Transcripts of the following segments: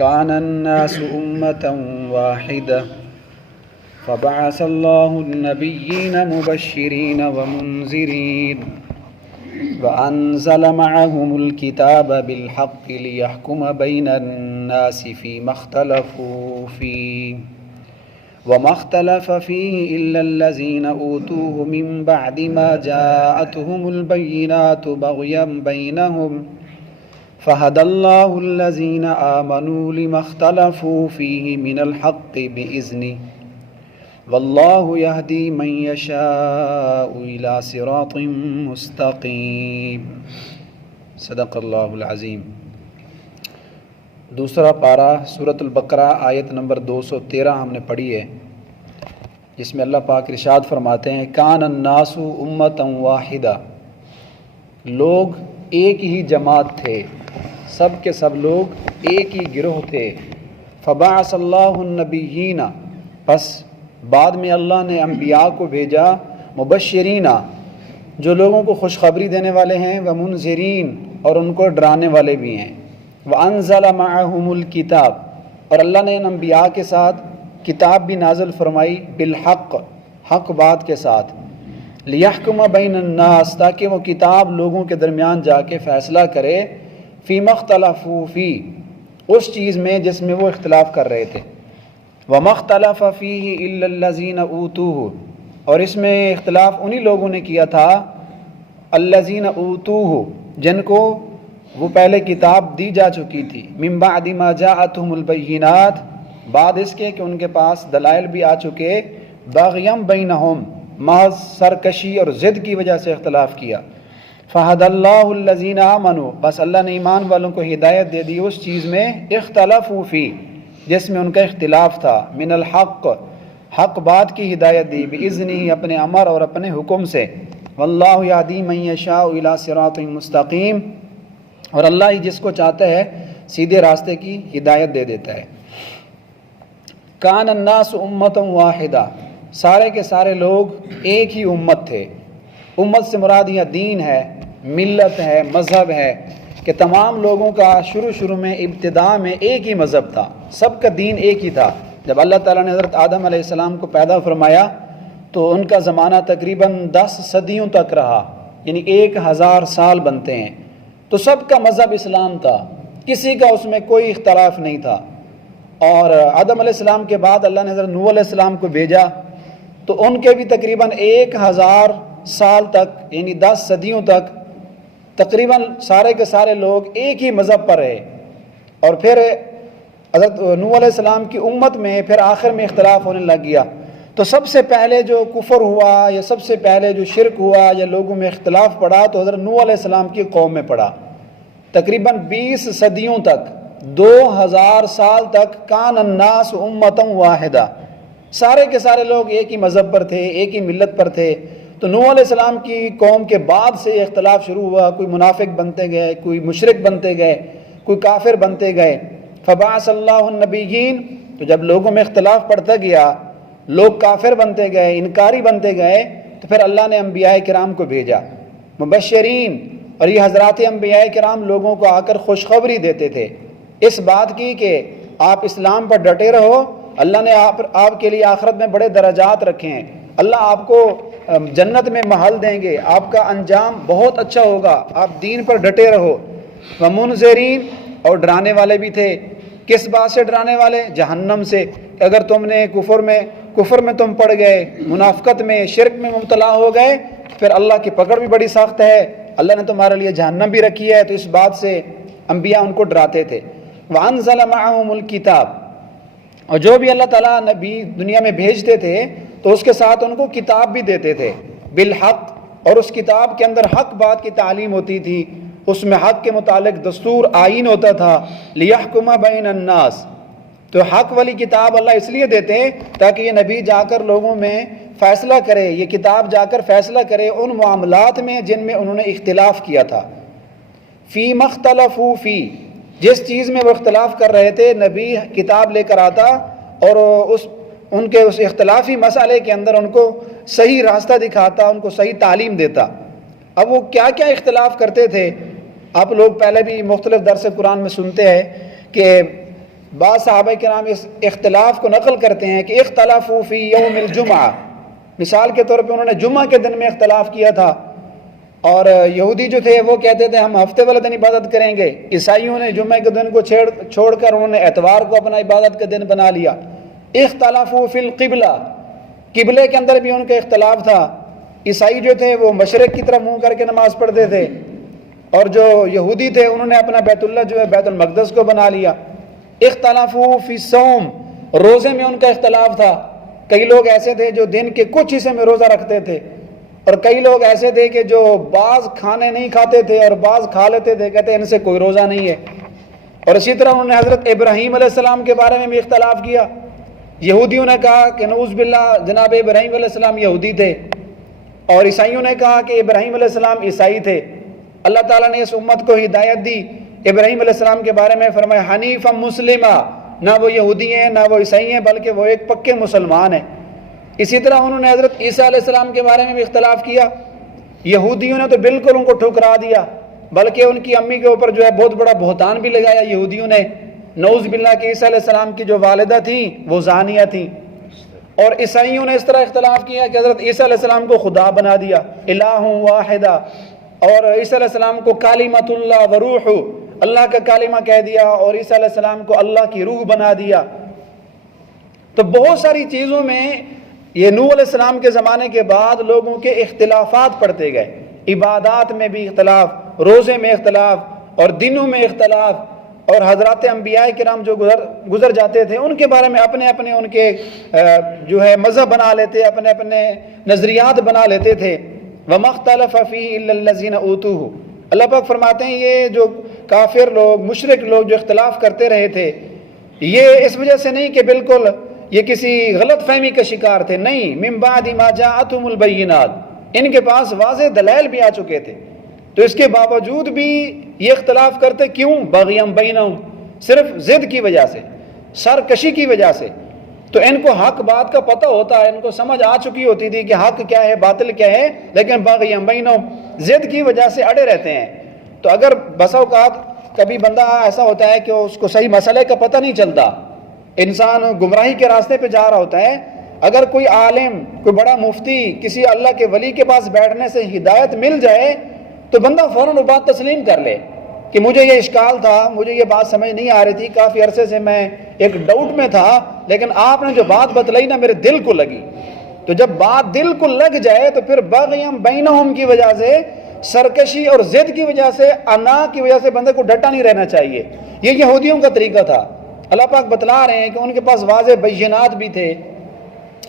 كان الناس أمة واحدة فبعث الله النبيين مبشرين ومنذرين وأنزل معهم الكتاب بالحق ليحكم بين الناس فيما اختلفوا فيه وما اختلف فيه إلا الذين أوتوه من بعد ما جاءتهم البينات بغيا بينهم فهدى الله الذين آمنوا لما اختلفوا فيه من الحق بإذنه والله يهدي من يشاء إلى صراط مستقيم صدق اللہ العظیم۔ دوسرا پارہ سورۃ البقرہ آیت نمبر 213 ہم نے پڑھی ہے، جس میں اللہ پاک ارشاد فرماتے ہیں کان الناس امۃ واحدہ، لوگ ایک ہی جماعت تھے، سب کے سب لوگ ایک ہی گروہ تھے۔ فبعث اللہ النبیین، پس بعد میں اللہ نے انبیاء کو بھیجا، مبشرین، جو لوگوں کو خوشخبری دینے والے ہیں، ومنذرین، اور ان کو ڈرانے والے بھی ہیں، وانزل معہم الکتاب، اور اللہ نے ان انبیاء کے ساتھ کتاب بھی نازل فرمائی، بالحق، حق بات کے ساتھ، لیحکم بین الناس، تاکہ وہ کتاب لوگوں کے درمیان جا کے فیصلہ کرے، فیما اختلفوا فی، اس چیز میں جس میں وہ اختلاف کر رہے تھے، وما اختلف فیہ الا الذین اوتوہ، اور اس میں اختلاف انہی لوگوں نے کیا تھا، الذین اوتوہ، جن کو وہ پہلے کتاب دی جا چکی تھی، من بعد ما جاءتهم البینات، بعد اس کے کہ ان کے پاس دلائل بھی آ چکے، باغیم بینہم، محض سرکشی اور ضد کی وجہ سے اختلاف کیا، فہد اللہ الذین آمنوا، بس اللہ نے ایمان والوں کو ہدایت دے دی اس چیز میں، اختلفوا فی، جس میں ان کا اختلاف تھا، من الحق، حق بات کی ہدایت دی، بإذنہ، اپنے امر اور اپنے حکم سے، واللہ یہدی من یشاء الی صراط مستقیم، اور اللہ ہی جس کو چاہتا ہے سیدھے راستے کی ہدایت دے دیتا ہے۔ کان الناس امۃ واحدہ، سارے کے سارے لوگ ایک ہی امت تھے۔ امت سے مراد یہ دین ہے، ملت ہے، مذہب ہے، کہ تمام لوگوں کا شروع میں ابتداء میں ایک ہی مذہب تھا، سب کا دین ایک ہی تھا۔ جب اللہ تعالیٰ نے حضرت آدم علیہ السلام کو پیدا فرمایا تو ان کا زمانہ تقریباً 10 صدیوں تک رہا، یعنی 1000 سال بنتے ہیں، تو سب کا مذہب اسلام تھا، کسی کا اس میں کوئی اختلاف نہیں تھا۔ اور آدم علیہ السلام کے بعد اللہ نے حضرت نوح علیہ السلام کو بھیجا تو ان کے بھی تقریباً 1000 سال تک، یعنی 10 صدیوں تک تقریباً سارے کے سارے لوگ ایک ہی مذہب پر رہے۔ اور پھر حضرت نوح علیہ السلام کی امت میں پھر آخر میں اختلاف ہونے لگ گیا، تو سب سے پہلے جو کفر ہوا یا سب سے پہلے جو شرک ہوا یا لوگوں میں اختلاف پڑا تو حضرت نوح علیہ السلام کی قوم میں پڑا۔ تقریباً 20 صدیوں تک، 2000 سال تک، کان الناس امۃ واحدہ، سارے کے سارے لوگ ایک ہی مذہب پر تھے، ایک ہی ملت پر تھے۔ تو نوح علیہ السلام کی قوم کے بعد سے یہ اختلاف شروع ہوا، کوئی منافق بنتے گئے، کوئی مشرک بنتے گئے، کوئی کافر بنتے گئے۔ فبعث اللہ النبیین، تو جب لوگوں میں اختلاف پڑتا گیا، لوگ کافر بنتے گئے، انکاری بنتے گئے، تو پھر اللہ نے انبیاء کرام کو بھیجا مبشرین، اور یہ حضرات انبیاء کرام لوگوں کو آ کر خوشخبری دیتے تھے اس بات کی کہ آپ اسلام پر ڈٹے رہو، اللہ نے آپ کے لیے آخرت میں بڑے درجات رکھے ہیں، اللہ آپ کو جنت میں محل دیں گے، آپ کا انجام بہت اچھا ہوگا، آپ دین پر ڈٹے رہو۔ ومنذرین، اور ڈرانے والے بھی تھے، کس بات سے ڈرانے والے؟ جہنم سے، اگر تم نے کفر میں تم پڑ گئے، منافقت میں، شرک میں مبتلا ہو گئے، پھر اللہ کی پکڑ بھی بڑی سخت ہے، اللہ نے تمہارے لیے جہنم بھی رکھی ہے، تو اس بات سے انبیاء ان کو ڈراتے تھے۔ وَأَنزَلَ مَعَهُمُ الْكِتَابَ، اور جو بھی اللہ تعالیٰ نبی دنیا میں بھیجتے تھے تو اس کے ساتھ ان کو کتاب بھی دیتے تھے، بالحق، اور اس کتاب کے اندر حق بات کی تعلیم ہوتی تھی، اس میں حق کے متعلق دستور آئین ہوتا تھا، لِيَحْكُمَ بَيْنَ النَّاسِ، تو حق والی کتاب اللہ اس لیے دیتے تاکہ یہ نبی جا کر لوگوں میں فیصلہ کرے، یہ کتاب جا کر فیصلہ کرے ان معاملات میں جن میں انہوں نے اختلاف کیا تھا۔ فی مختلفوا فی، جس چیز میں وہ اختلاف کر رہے تھے نبی کتاب لے کر آتا اور ان کے اس اختلافی مسئلے کے اندر ان کو صحیح راستہ دکھاتا، ان کو صحیح تعلیم دیتا۔ اب وہ کیا کیا اختلاف کرتے تھے، آپ لوگ پہلے بھی مختلف درس قرآن میں سنتے ہیں کہ بعض صحابہ کرام اس اختلاف کو نقل کرتے ہیں کہ اختلافوا فی یوم الجمعہ، مثال کے طور پہ انہوں نے جمعہ کے دن میں اختلاف کیا تھا، اور یہودی جو تھے وہ کہتے تھے ہم ہفتے والے دن عبادت کریں گے، عیسائیوں نے جمعہ کے دن کو چھوڑ کر انہوں نے اتوار کو اپنا عبادت کا دن بنا لیا۔ اختلافوا فی القبلہ، قبلے کے اندر بھی ان کا اختلاف تھا، عیسائی جو تھے وہ مشرق کی طرف منہ کر کے نماز پڑھتے تھے، اور جو یہودی تھے انہوں نے اپنا بیت اللہ جو ہے بیت المقدس کو بنا لیا۔ اختلافوا فی الصوم، روزے میں ان کا اختلاف تھا، کئی لوگ ایسے تھے جو دن کے کچھ حصے میں روزہ رکھتے تھے، اور کئی لوگ ایسے تھے کہ جو بعض کھانے نہیں کھاتے تھے اور بعض کھا لیتے تھے، کہتے ہیں ان سے کوئی روزہ نہیں ہے۔ اور اسی طرح انہوں نے حضرت ابراہیم علیہ السلام کے بارے میں بھی اختلاف کیا، یہودیوں نے کہا کہ نعوذ باللہ جناب ابراہیم علیہ السلام یہودی تھے، اور عیسائیوں نے کہا کہ ابراہیم علیہ السلام عیسائی تھے۔ اللہ تعالیٰ نے اس امت کو ہدایت دی، ابراہیم علیہ السلام کے بارے میں فرمایا حنیفا مسلمہ، نہ وہ یہودی ہیں نہ وہ عیسائی ہیں بلکہ وہ ایک پکے مسلمان ہیں۔ اسی طرح انہوں نے حضرت عیسیٰ علیہ السلام کے بارے میں بھی اختلاف کیا، یہودیوں نے تو بالکل ان کو ٹھکرا دیا، بلکہ ان کی امی کے اوپر جو ہے بہت بڑا بہتان بھی لگایا یہودیوں نے، نعوذ باللہ کہ عیسیٰ علیہ السلام کی جو والدہ تھیں وہ زانیہ تھیں۔ اور عیسائیوں نے اس طرح اختلاف کیا کہ حضرت عیسیٰ علیہ السلام کو خدا بنا دیا، الہ واحدہ، اور عیسیٰ علیہ السلام کو کلمۃ اللہ و روح، اللہ کا کلمہ کہہ دیا، اور عیسیٰ علیہ السلام کو اللہ کی روح بنا دیا۔ تو بہت ساری چیزوں میں یہ نوح علیہ السلام کے زمانے کے بعد لوگوں کے اختلافات پڑتے گئے، عبادات میں بھی اختلاف، روزے میں اختلاف، اور دنوں میں اختلاف، اور حضرات انبیاء کرام جو گزر جاتے تھے ان کے بارے میں اپنے اپنے ان کے جو ہے مذہب بنا لیتے، اپنے اپنے نظریات بنا لیتے تھے۔ وَمَا اخْتَلَفَ فِيهِ إِلَّا الَّذِينَ أُوتُوهُ، اللہ پاک فرماتے ہیں یہ جو کافر لوگ، مشرک لوگ جو اختلاف کرتے رہے تھے، یہ اس وجہ سے نہیں کہ بالکل یہ کسی غلط فہمی کا شکار تھے، نہیں، من بعد ما جاءتهم البینات، ان کے پاس واضح دلائل بھی آ چکے تھے، تو اس کے باوجود بھی یہ اختلاف کرتے کیوں؟ بغیم بینہم، صرف ضد کی وجہ سے، سرکشی کی وجہ سے۔ تو ان کو حق بات کا پتہ ہوتا ہے، ان کو سمجھ آ چکی ہوتی تھی کہ حق کیا ہے باطل کیا ہے، لیکن بغیم بینہم، ضد کی وجہ سے اڑے رہتے ہیں۔ تو اگر بسا اوقات کبھی بندہ ایسا ہوتا ہے کہ اس کو صحیح مسئلے کا پتہ نہیں چلتا، انسان گمراہی کے راستے پہ جا رہا ہوتا ہے، اگر کوئی عالم، کوئی بڑا مفتی، کسی اللہ کے ولی کے پاس بیٹھنے سے ہدایت مل جائے تو بندہ فوراً وہ بات تسلیم کر لے کہ مجھے یہ اشکال تھا، مجھے یہ بات سمجھ نہیں آ رہی تھی، کافی عرصے سے میں ایک ڈاؤٹ میں تھا، لیکن آپ نے جو بات بتلائی نا میرے دل کو لگی۔ تو جب بات دل کو لگ جائے تو پھر بغیم بینہم کی وجہ سے، سرکشی اور ضد کی وجہ سے، انا کی وجہ سے بندے کو ڈٹا نہیں رہنا چاہیے۔ یہ یہودیوں کا طریقہ تھا۔ اللہ پاک بتلا رہے ہیں کہ ان کے پاس واضح بینات بھی تھے،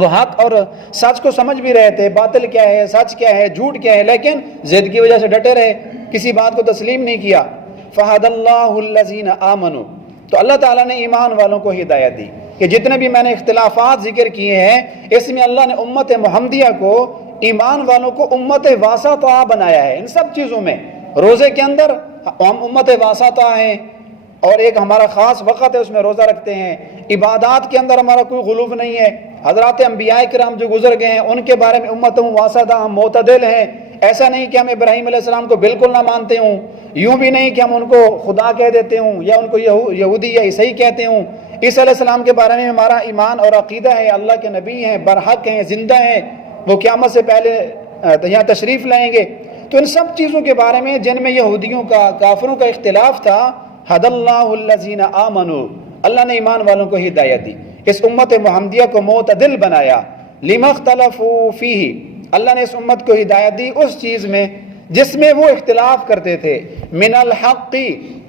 وہ حق اور سچ کو سمجھ بھی رہے تھے، باطل کیا ہے، سچ کیا ہے، جھوٹ کیا ہے، لیکن ضد کی وجہ سے ڈٹے رہے، کسی بات کو تسلیم نہیں کیا۔ فَهَدَى اللَّهُ الَّذِينَ آمَنُوا، تو اللہ تعالیٰ نے ایمان والوں کو ہدایت دی کہ جتنے بھی میں نے اختلافات ذکر کیے ہیں، اس میں اللہ نے امت محمدیہ کو، ایمان والوں کو امت واسطہ بنایا ہے۔ ان سب چیزوں میں، روزے کے اندر ہم امت واسطہ ہیں، اور ایک ہمارا خاص وقت ہے اس میں روزہ رکھتے ہیں، عبادات کے اندر ہمارا کوئی غلو نہیں ہے، حضرات انبیاء کرام جو گزر گئے ہیں ان کے بارے میں امت واسطہ، ہم معتدل ہیں، ایسا نہیں کہ ہم ابراہیم علیہ السلام کو بالکل نہ مانتے ہوں، یوں بھی نہیں کہ ہم ان کو خدا کہہ دیتے ہوں یا ان کو یہودی یا عیسائی کہتے ہوں۔ عیسیٰ علیہ السلام کے بارے میں ہمارا ایمان اور عقیدہ ہے، اللہ کے نبی ہیں، برحق ہیں، زندہ ہیں، وہ قیامت سے پہلے یہاں تشریف لائیں گے۔ تو ان سب چیزوں کے بارے میں جن میں یہودیوں کا، کافروں کا اختلاف تھا، حد اللہ الذین آمنوا، اللہ نے ایمان والوں کو ہدایت دی، اس امت محمدیہ کو معتدل بنایا۔ لما اختلفوا فیہ، اللہ نے اس امت کو ہدایت دی اس چیز میں جس میں وہ اختلاف کرتے تھے۔ من الحق،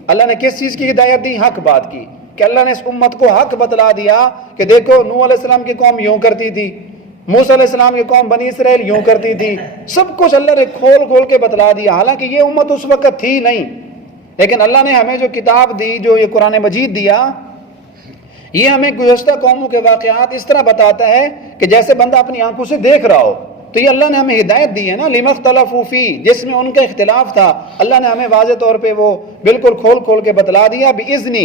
اللہ نے کس چیز کی ہدایت دی؟ حق بات کی، کہ اللہ نے اس امت کو حق بتلا دیا کہ دیکھو نوح علیہ السلام کی قوم یوں کرتی تھی، موسیٰ علیہ السلام کی قوم بنی اسرائیل یوں کرتی تھی، سب کچھ اللہ نے کھول کھول کے بتلا دیا۔ حالانکہ یہ امت اس وقت تھی نہیں، لیکن اللہ نے ہمیں جو کتاب دی، جو یہ قرآن مجید دیا، یہ ہمیں گزشتہ قوموں کے واقعات اس طرح بتاتا ہے کہ جیسے بندہ اپنی آنکھوں سے دیکھ رہا ہو۔ تو یہ اللہ نے ہمیں ہدایت دی ہے نا، لما اختلفوا فیہ، جس میں ان کا اختلاف تھا، اللہ نے ہمیں واضح طور پہ وہ بالکل کھول کھول کے بتلا دیا بِإِذْنِ،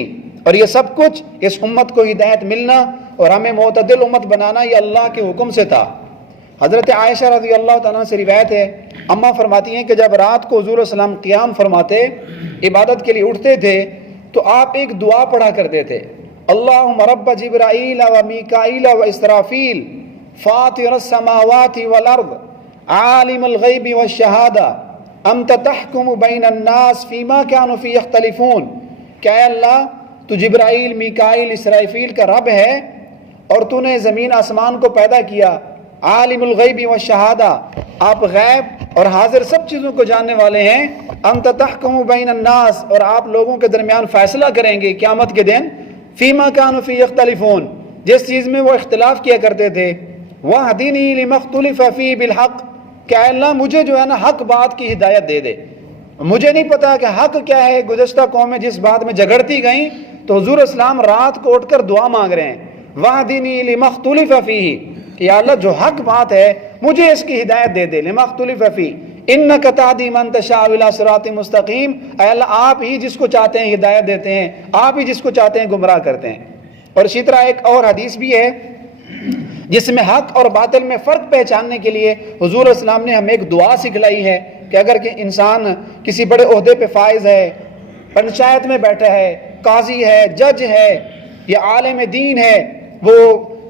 اور یہ سب کچھ اس امت کو ہدایت ملنا اور ہمیں معتدل امت بنانا یہ اللہ کے حکم سے تھا۔ حضرت عائشہ رضی اللہ تعالیٰ سے روایت ہے، اماں فرماتی ہیں کہ جب رات کو حضور علیہ السلام قیام فرماتے، عبادت کے لیے اٹھتے تھے، تو آپ ایک دعا پڑھا کرتے تھے، اللہم رب جبرائیل و میکائیل و اسرافیل فاطر السماوات والارض عالم الغیب والشہادہ انت تحکم بین الناس فیما کانوا فی یختلفون، کہ اے اللہ تو جبرائیل، میکائیل، اسرافیل کا رب ہے اور تو نے زمین آسمان کو پیدا کیا، عالم الغیب والشہادہ، آپ غیب اور حاضر سب چیزوں کو جاننے والے ہیں، انت تحکم بین الناس، اور آپ لوگوں کے درمیان فیصلہ کریں گے قیامت کے دن، فیما کانوا فی یختلفون، جس چیز میں وہ اختلاف کیا کرتے تھے، واہدنی لما اختلف فیہ بالحق، کہ اے اللہ مجھے جو ہے نا حق بات کی ہدایت دے دے۔ مجھے نہیں پتا کہ حق کیا ہے، گزشتہ قومیں جس بات میں جھگڑتی گئیں، تو حضور اسلام رات کو اٹھ کر دعا مانگ رہے ہیں، واہدنی لما اختلف فیہ، کہ یا اللہ جو حق بات ہے مجھے اس کی ہدایت دے دے، لما اختلف فیہ انک تہدی من تشاء الی صراط مستقیم، اے اللہ آپ ہی جس کو چاہتے ہیں ہدایت دیتے ہیں، آپ ہی جس کو چاہتے ہیں گمراہ کرتے ہیں۔ اور اسی طرح ایک اور حدیث بھی ہے جس میں حق اور باطل میں فرق پہچاننے کے لیے حضور اسلام نے ہمیں ایک دعا سکھلائی ہے کہ اگر کہ انسان کسی بڑے عہدے پہ فائز ہے، پنچایت میں بیٹھا ہے، قاضی ہے، جج ہے یا عالم دین ہے، وہ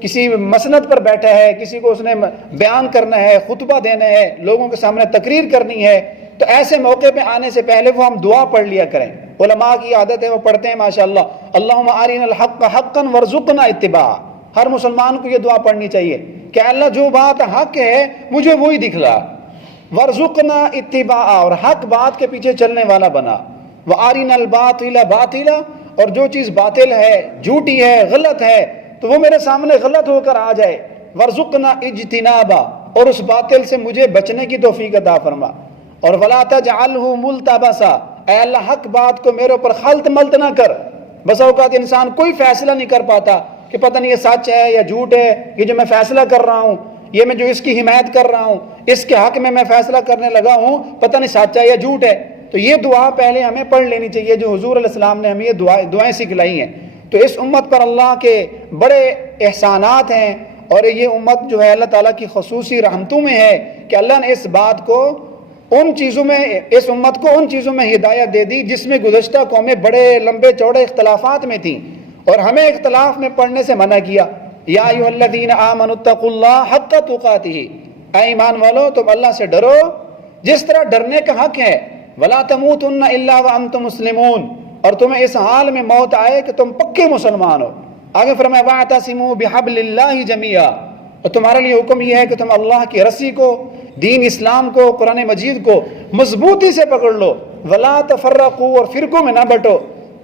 کسی مسند پر بیٹھا ہے، کسی کو اس نے بیان کرنا ہے، خطبہ دینا ہے، لوگوں کے سامنے تقریر کرنی ہے، تو ایسے موقع پہ آنے سے پہلے وہ ہم دعا پڑھ لیا کریں۔ علماء کی عادت ہے وہ پڑھتے ہیں ماشاءاللہ، اللہم ارنا الحق حقا وارزقنا اتباعہ۔ ہر مسلمان کو یہ دعا پڑھنی چاہیے کہ اللہ جو بات حق ہے مجھے وہی دکھلا، وارزقنا اتباعہ، اور حق بات کے پیچھے چلنے والا بنا، وارنا الباطل باطلا، اور جو چیز باطل ہے، جھوٹی ہے، غلط ہے تو وہ میرے سامنے غلط ہو کر آ جائے، وارزقنا اجتنابا، اور اس باطل سے مجھے بچنے کی توفیق عطا فرما، اور ولا تجعلہ ملتبسا، اے اللہ حق بات کو میرے اوپر خلط ملط نہ کر۔ بس اوقات انسان کوئی فیصلہ نہیں کر پاتا کہ پتہ نہیں یہ سچ ہے یا جھوٹ ہے، یہ جو میں فیصلہ کر رہا ہوں، یہ میں جو اس کی حمایت کر رہا ہوں، اس کے حق میں فیصلہ کرنے لگا ہوں، پتہ نہیں سچ ہے یا جھوٹ ہے۔ تو یہ دعا پہلے ہمیں پڑھ لینی چاہیے جو حضور علیہ السلام نے ہمیں یہ دعائیں سکھلائی ہیں۔ تو اس امت پر اللہ کے بڑے احسانات ہیں، اور یہ امت جو ہے اللہ تعالیٰ کی خصوصی رحمتوں میں ہے کہ اللہ نے اس بات کو ان چیزوں میں، اس امت کو ان چیزوں میں ہدایت دے دی جس میں گزشتہ قومیں بڑے لمبے چوڑے اختلافات میں تھیں، اور ہمیں اختلاف میں پڑھنے سے منع کیا۔ یا ایھا الذین آمنوا اتقوا اللہ حق تقاتہ، اے ایمان والو تم اللہ سے ڈرو جس طرح ڈرنے کا حق ہے، ولا تموتن الا وانتم مسلمون، اور تمہیں اس حال میں موت آئے کہ تم پکے مسلمان ہو۔ آگے فرمایا واعتصموا بحبل اللہ جمیعا، اور تمہارے لیے حکم یہ ہے کہ تم اللہ کی رسی کو، دین اسلام کو، قرآن مجید کو مضبوطی سے پکڑ لو، ولا تفرقوا، اور فرقوں میں نہ بٹو،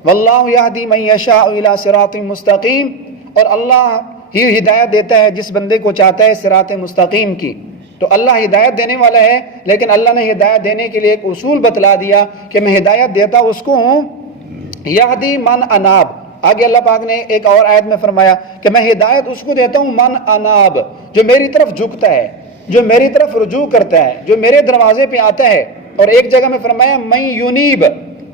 واللہ یہدی من یشاء الی صراط مستقیم، اور اللہ ہی ہدایت دیتا ہے جس بندے کو چاہتا ہے صراط مستقیم کی۔ تو اللہ ہدایت دینے والا ہے، لیکن اللہ نے ہدایت دینے کے لیے ایک اصول بتلا دیا کہ میں ہدایت دیتا اس کو ہوں یہدی من اناب۔ آگے اللہ پاک نے ایک اور آیت میں فرمایا کہ میں ہدایت اس کو دیتا ہوں من اناب، جو میری طرف جھکتا ہے، جو میری طرف رجوع کرتا ہے، جو میرے دروازے پہ آتا ہے۔ اور ایک جگہ میں فرمایا من یونیب،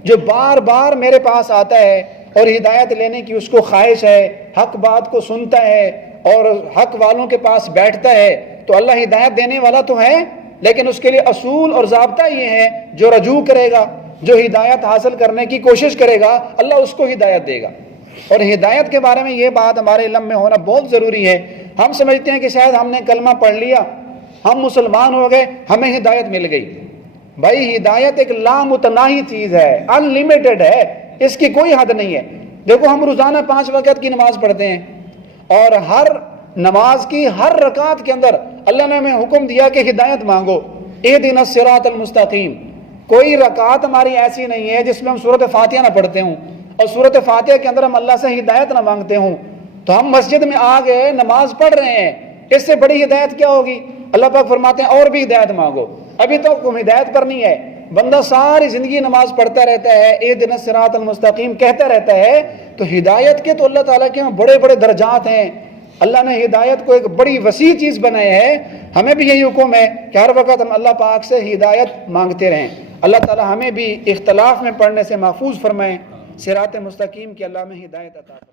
جو بار بار میرے پاس آتا ہے اور ہدایت لینے کی اس کو خواہش ہے، حق بات کو سنتا ہے اور حق والوں کے پاس بیٹھتا ہے۔ تو اللہ ہدایت دینے والا تو ہے، لیکن اس کے لیے اصول اور ضابطہ یہ ہے جو رجوع کرے گا، جو ہدایت حاصل کرنے کی کوشش کرے گا، اللہ اس کو ہدایت دے گا۔ اور ہدایت کے بارے میں یہ بات ہمارے علم میں ہونا بہت ضروری ہے۔ ہم سمجھتے ہیں کہ شاید ہم نے کلمہ پڑھ لیا، ہم مسلمان ہو گئے، ہمیں ہدایت مل گئی۔ بھائی ہدایت ایک لامتناہی چیز ہے، ان لمیٹڈ ہے، اس کی کوئی حد نہیں ہے۔ دیکھو ہم روزانہ 5 وقت کی نماز پڑھتے ہیں، اور ہر نماز کی ہر رکعت کے اندر اللہ نے ہمیں حکم دیا کہ ہدایت مانگو، اہدنا الصراط المستقیم۔ کوئی رکعت ہماری ایسی نہیں ہے جس میں ہم سورۃ فاتحہ نہ پڑھتے ہوں، اور سورۃ فاتحہ کے اندر ہم اللہ سے ہدایت نہ مانگتے ہوں۔ تو ہم مسجد میں آ گئے، نماز پڑھ رہے ہیں، اس سے بڑی ہدایت کیا ہوگی؟ اللہ پاک فرماتے ہیں اور بھی ہدایت مانگو۔ ابھی تو ہدایت پر نہیں ہے، بندہ ساری زندگی نماز پڑھتا رہتا ہے، اہدنا الصراط المستقیم کہتا رہتا ہے، تو ہدایت کے تو اللہ تعالیٰ کے ہاں بڑے بڑے درجات ہیں۔ اللہ نے ہدایت کو ایک بڑی وسیع چیز بنایا ہے۔ ہمیں بھی یہی حکم ہے کہ ہر وقت ہم اللہ پاک سے ہدایت مانگتے رہیں۔ اللہ تعالیٰ ہمیں بھی اختلاف میں پڑھنے سے محفوظ فرمائیں، صراط مستقیم کی اللہ میں ہدایت عطا فرمائیں۔